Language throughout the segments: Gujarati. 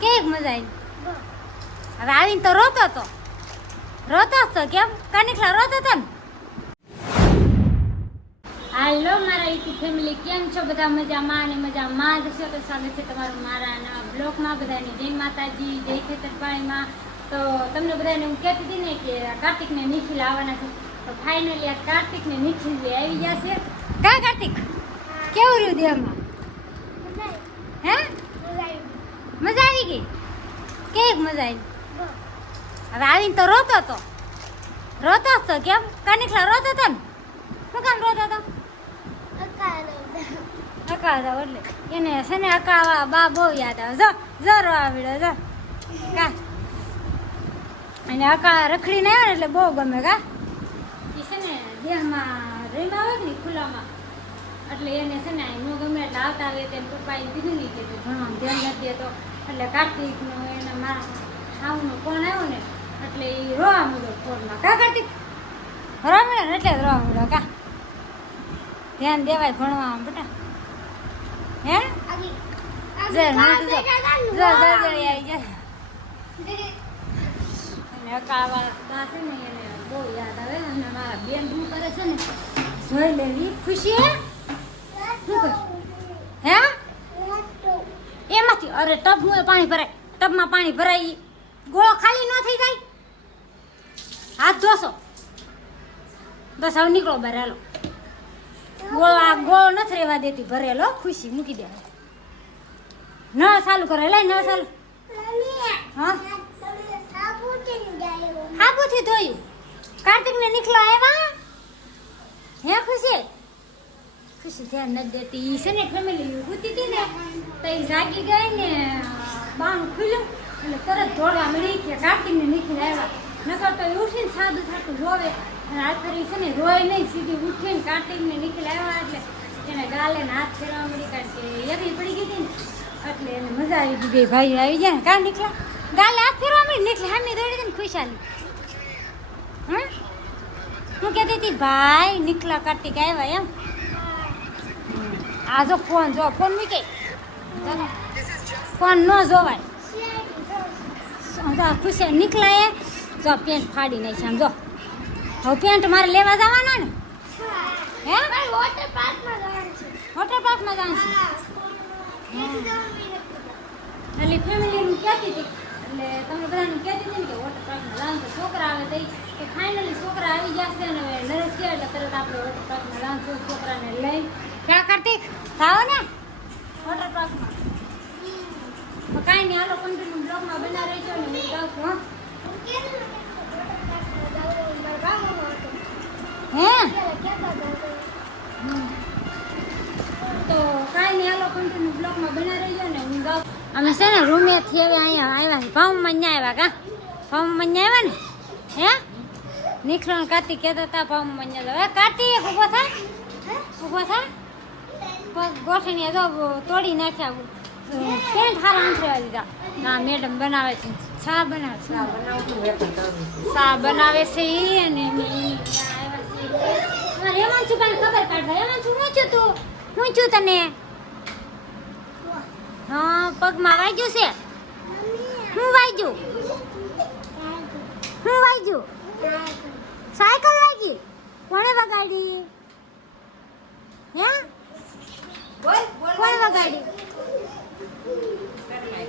કેવી મજા આવી? હવે આવીને તો રોતો તો કેમ કાનીખલા રોતો તો ને? હાલો મારા યુટ્યુબ ફેમિલી, કેમ છો બધા? મજામાં અને મજામાં જ છો. તો સ્વાગત છે તમારું મારા નવા બ્લોગમાં. બધાને જય માતાજી, જય ખેતરપાળીમાં. તો તમને બધાને હું કહેતી હતી ને કે કાર્તિક ને નિખિલ આવવાના છે. તો ફાઇનલી આ કાર્તિક ને નિખિલ બે આવી ગયા છે. કા કાર્તિક કેવું રહ્યું દેહમાં? હે મજા આવી ગઈ? કેવી મજા આવી? હવે આવીને તો રોતો તો કેમ કાનીખલા રોતો તો ને? શું કામ રોતો તો? અકા એટલે એને છે ને અકા બા બહુ યાદ આવે. જો રોવા મળ્યો જો કા. અને અકા રખડીને આવ્યો ને એટલે બહુ ગમે કા. એ છે ને દેહમાં રેમ આવે ને ખુલ્લામાં એટલે એને છે ને ન ગમે એટલે આવતા આવે તેને પપ્પાએ કીધું નહીં કે ભણવાનું ધ્યાન નથી દેતો. એટલે કાર્તિકનો એના મારા ખાવનો ફોન આવ્યો ને એટલે એ રોવા મળ્યો ફોનમાં. કા કાર્તિક રોવા મળ્યો ને એટલે જ રોવા મળ્યો કા. ધ્યાન દેવાય ભણવામાં બેટા. હે આવી ગયા. અને અકાવાળા છે ને એને બહુ યાદ આવે. અને મારા બેન શું કરે છે ને જોઈ લેવી. ખુશી હે શું કરે? હે એમાંથી અરે ટબમાં પાણી ભરાય, ટબમાં પાણી ભરાય ગોળો ખાલી ન થઈ જાય. હાથ ધોશો બસ હવે નીકળો બહાર. હાલો ગોળો નથી રહેવા દેતી ભરેલો. ખુશી મૂકી દે. નળ ચાલુ કરો. લઈ નળ ચાલુ. હા હાબુથી ધોયું. કાર્તિક ને નીકળો આવ્યા. હે ખુશી ધ્યાન નથી દેતી. ઈ છે ને ફેમિલી ઉતી હતી ને તો એ જાગી ગઈ ને બાનું ખુલ્યું એટલે તરત દોડવા મળી કે કાર્તિક ને નીકળી આવ્યા. નકર તો ઉઠીને સાદું થાતું રોવે. અને આખરી છે ને રોય નહીં, સીધી ઉઠીને કાર્તિક ને નીકળી આવ્યા એટલે એને ગાલે ને હાથ ફેરવા મળી. કારણ કે એકલી પડી ગઈ હતી ને એટલે એને મજા આવી ગઈ. બે ભાઈઓ આવી ગયા ને કા નીકળ્યા ગાલે હાથ ફેરવા મળી. નીકળી હામી દોડી હતી ને ખુશાલી. હા હું કહેતી હતી ભાઈ નીકળા કાર્તિક આવ્યા એમ. આ જો ફોન મૂકે ફોન ન જોવાય. ખુશી નીકળાય જો પેન્ટ ફાડી નાખી. આમ જો હવે પેન્ટ મારે લેવા જવાના ને. હે વોટર પાર્કમાં જવાનું છે. એટલે ફેમિલીનું કહેતી હતી એટલે તમને બધાને કહેતી હતી ને કે વોટર પાર્કમાં જવાનું છે. છોકરા આવે તો ફાઇનલી છોકરા આવી ગયા છે. અને નરેશ કહે એટલે તરત આપણે વોટર પાર્કમાં જવાનું છે. છોકરાને લઈ ક્યાં કાર્તિક થાવ ને વોટર પાર્કમાં. કાંઈ નહીં હાલો કન્ટિન્યુ બ્લોગમાં બના રહેજો ને હું જાઉં છું. હે તો કાંઈ નહીં હાલો કન્ટિન્યુ બ્લોગમાં બના રહેજો ને હું જાઉં. અમે છે ને રૂમેથી અહીંયા આવ્યા ભાવમાં ન્યા આવ્યા કા. ભાવમાં ન્યા આવ્યા ને હે નીકળો ને કાર્તિક કહેતા હતા ભાવમાં ન્યા. હવે કાર્તિક ઊભો થાય ગોઠણી તો તોડી નાખ્યા. પેન્ટ હારા અંતરેવા દીધા. ના મેડમ બનાવે છે ચા બનાવે છે અને હેમંત છું કાંઈ ખબર કાઢવા. હેમંત છું હું છું તને? હા પગમાં વાગ્યું છે. હું વાગ્યું? સાયકલ વાગી? કોણે વગાડી? હે કોણ વગાડી?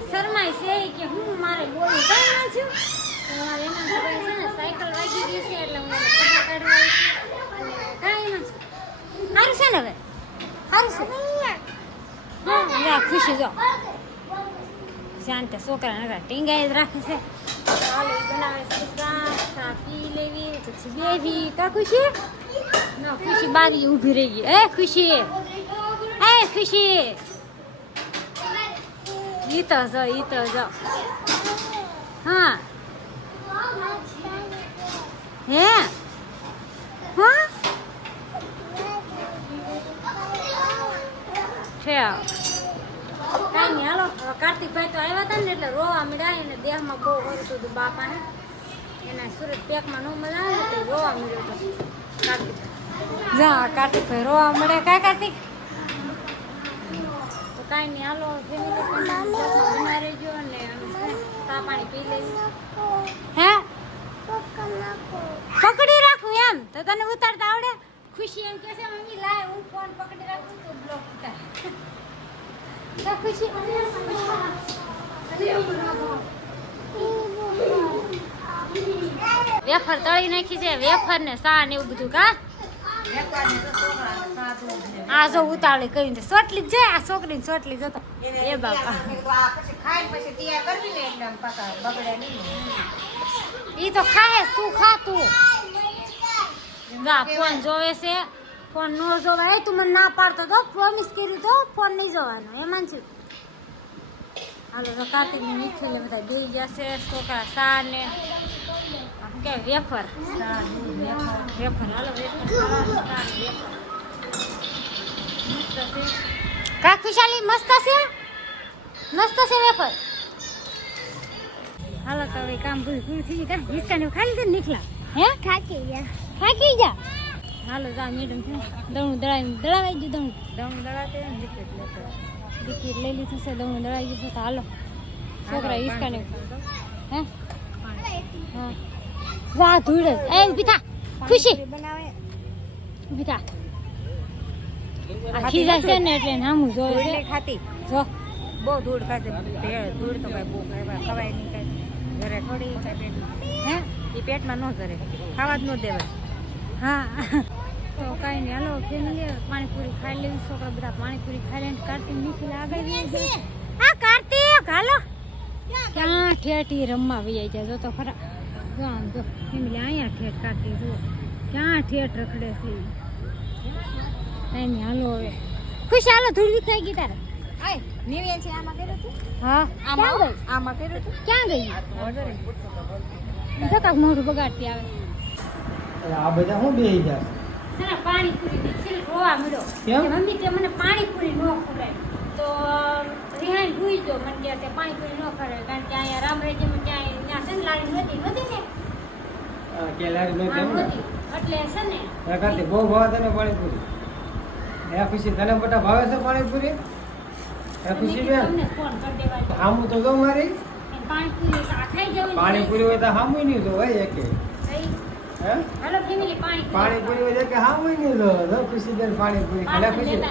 શરમાય છે કે હું મારે બોલું કઈ ના છું. તમારે એના સવાય છે ને સાયકલ વાગી ગઈ છે એટલે હું ખબર કાઢવા કાંઈ ના છું. સારું છે ને હવે સારું છે. હા ખુશી જો શાંત છોકરા ટીંગાઈ જ રાખે છે. બનાવે છે ચા પી લેવી પછી બેવી કા ખુશી ના ખુશી બારી ઊભી રહી ગઈ. ખુશી ઈ તો જો હા હે હા કાંઈ નહીં હાલો. કાર્તિકભાઈ તો આવ્યા હતા ને એટલે રોવા મળ્યા. એને દેહમાં બહુ વળતું હતું બાપાને. એના સુરત પેકમાં ન મજા આવે ને રોવા મળ્યો હતો કાર્તિક. કાર્તિકભાઈ રોવા મળે કા કાર્તિક. તો કાંઈ નહીં હાલો ફેમિલી બના રહેજો. અને એમ કહે છે મમ્મી લાય હું ફોન પકડી રાખું તો બ્લોક થાય તો ખુશી વેફર તળી નાખી છે વેફર ને સા ને એવું બધું કા આ જો ઉતાવળી કરીને સોટલી જ જાય આ છોકરી સોટલી જતો એ બાપા ઈ તો ખાહે તું ખા તું ફોન જોવે છે ફોન નો જોવે તું મને ના પાડતો તો પ્રોમિસ કર્યું તો ફોન નહીં જોવાનો એમાં છે હાલો તો કાર્તિક ને નીચે બધા જોઈ જશે છોકરા સા ને કે વેફર વેફર હાલો વેફર કા ખુશાલી મસ્ત છે વેફર હાલો તો હવે કામ પૂરું થઈ ગયું કા હિસ્કાને ખાલી દે નીકળા હે થાકી જા હાલો જા મેડમ દણું દળાવી દીધું દણું દળાતે ટિકિટ લઈ લીધું છે દણું દળાવી દીધું તો હાલો છોકરા હિસ્કાને હે હા વાહ ધૂળ એ ઉભી થા ખુશી ઉભી થા આખી જાય છે ને એટલે નામું જોવે છે ખાતી જો બહુ ધૂળ ખાશે ધૂળ તો કઈ બહુ ખવાય નહીં કઈ ઘરે થોડી કઈ હે એ પેટમાં ન જરે ખાવા જ ન દેવાય હા તો કાંઈ નહીં હાલો ફેમિલી પાણીપુરી ખાઈ લેવી છોકરા બધા પાણીપુરી ખાઈ લઈને કાર્તિક નીકળી આગળ હા કાર્તિક હાલો ક્યાં ઠેઠી રમવા વૈયા જાય જો તો ખરા જો આમ જો ફેમિલી અહીંયા ઠેઠ કાર્તિક જુઓ ક્યાં ઠેઠ રખડે છે કાંઈ નહીં હાલો હવે ખુશ હાલો ધૂળ વિખાઈ ગઈ તારે નીવે છે આમાં કર્યું હતું હા આમાં કર્યું હતું ક્યાં ગઈ જો કાક મોઢું બગાડતી આવે આ બધા હું બેહી જા સરા પાણીપુરી દીક્ષિલ રોવા મળ્યો મમ્મી કે મને પાણીપુરી ન ખવડાય તો રિહાઈ ભૂઈ જો મને કે તે પાણીપુરી ન ખવડાય કારણ કે અહીંયા રામરાજ્યમાં ત્યાં સંગલાડી નહોતી ને કે લારી નો કેમ એટલે છે ને કાતે બહુ ભાવ તને પાણીપુરી એ ખુશી તને બટા ભાવે છે પાણીપુરી એ ખુશી બેન તમને ફોન કરી દેવાનો હામું તો જો મારી પાણીપુરી આ ખાઈ જવું પાણીપુરી હોય તો હામું નહીં જો હોય એકે હે હાલો ફેમિલી પાણીપુરી હોય કે હામું નહીં જો ખુશી બેન પાણીપુરી ખાલા ખુશી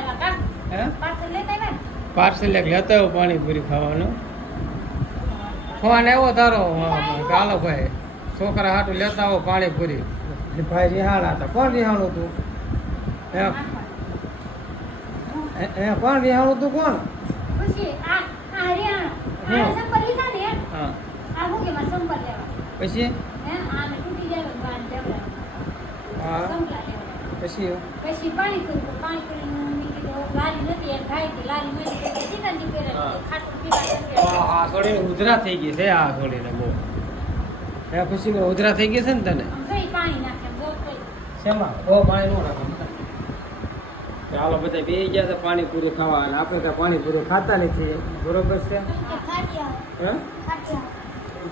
હે પાર્સલ લેતા આવ્યા પાર્સલ લેતા આવો પાણીપુરી ખાવાનું ફોન આવ્યો તારો કાલો ભાઈ છોકરા હાટું લેતા આવો પાણીપુરી ભાઈ રિહાણા હતા કોણ રિહાણું તું કોણ રિહાણું તું કોણ ખુશી આ હરિયાણા આ સંપલ લીધા ને હા આ હું કે માં સંપલ લેવા પછી હે આને તૂટી જાય બાર દેવડા હા સંપલા લેવા પછી પાણીપુરી લારી નથી એ ખાઈ હતી લારી મેં સીતાજી પહેરે ખાટું પીવા આ થોડી ઉધરા થઈ ગઈ છે આ થોડીને બહુ એ ખુશી ઉધરા થઈ ગઈ છે ને તને સહી પાણી નાખે બહુ કઈ શેમાં બહુ પાણી ન નાખો ચાલો બધા બે ગયા છે પાણીપુરી ખાવા અને આપણે ત્યાં પાણીપુરી ખાતા નથી બરોબર છે હે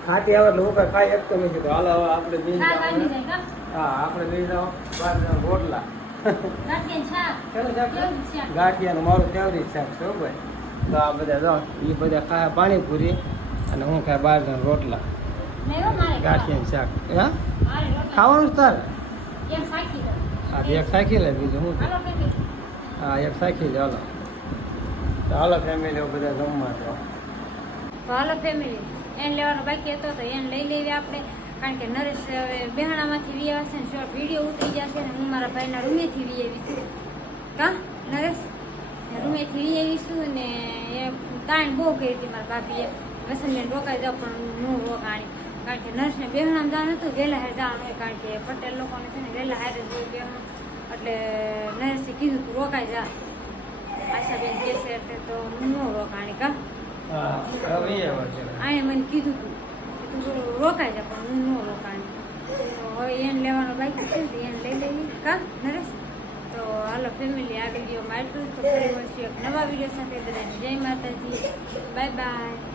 ખાતી આવે એટલે હું કઈ ખાઈ શકતો નથી તો હાલો હવે આપણે લઈ જાઓ હા આપણે લઈ જાઓ બાર રોટલા ગાંઠિયાનું મારું ફેવરિટ શાક છે ભાઈ તો આ બધા જો એ બધા ખાય પાણીપુરી અને હું ખાય 12 જણ રોટલા ગાંઠિયાનું શાક હા ખાવાનું જ તારે હા એક સાખી લે બીજું હું હા એક સાખી લે હાલો તો હાલો ફેમિલી બધા જમવા તો હાલો ફેમિલી એને લેવાનો બાકી હતો તો એને લઈ લેવી આપણે કારણ કે નરેશ હવે બહેણામાંથી વી છે ને શોર્ટ વિડીયો ઉતરી જશે ને હું મારા ભાઈના રૂમેથી વી આવીશું કા નરેશ રૂમેથી વી આવીશું ને એ તાણ બહુ કરી હતી મારા ભાભીએ વસંતને રોકાઈ જાવ પણ હું રોકાણી કારણ કે નરેશને બહેણામાં જવાનું હતું વહેલા હારે જવાનું હોય કારણ કે પટેલ લોકોને છે ને વહેલા હારે જોયું બહેણ એટલે નરેશે કીધું તું રોકાઈ જા આશાબેન કહેશે એટલે તો હું ન રોકાણી કા આને મને કીધું તું તું રોકાઈ જા પણ હું ન રોકાણી તો હવે એને લેવાનો બાકી છે ને એને લઈ લઈએ કા નરેશ તો હાલો ફેમિલી આ વિડીયોમાં આટલું તો ફરી મળશું એક નવા વિડીયો સાથે બધાને જય માતાજી બાય બાય